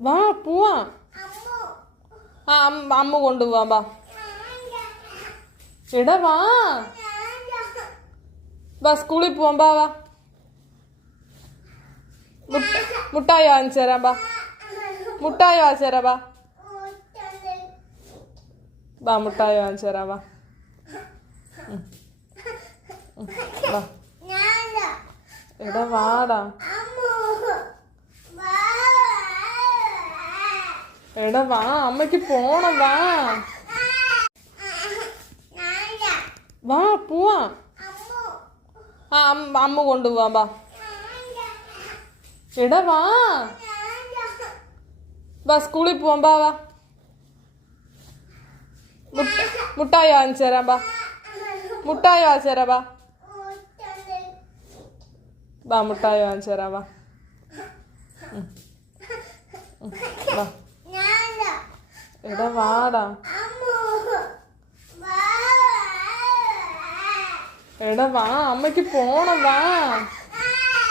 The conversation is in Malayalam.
വാ പോവാ. ആ അമ്മ കൊണ്ടുപോവാ വാ. എടാ വാ വാ സ്കൂളിൽ പോവാം വാ വാ. മുട്ടായി വാങ്ങിച്ചു തരാം വാ. മുട്ടായി വാങ്ങിച്ചു തരാം വാ. വാ മുട്ടായി വാങ്ങിച്ചു തരാം വാ. വാ എടാ വാടാ. എടാ വാ അമ്മയ്ക്ക് പോണം വാ. വാ പോവാ. ആ അമ്മ കൊണ്ടുപോവാം വാ. എടാ വാ വാ സ്കൂളിൽ പോവാം വാ വാ. മുട്ടായി വാങ്ങിച്ചു തരാം വാ. മുട്ടായി വാങ്ങിച്ചു തരാം വാ. വാ മുട്ടായി വാങ്ങിച്ചു തരാം വാ. വാ എടാ വാടാ. എടാ വാ അമ്മയ്ക്ക് പോണം വാ.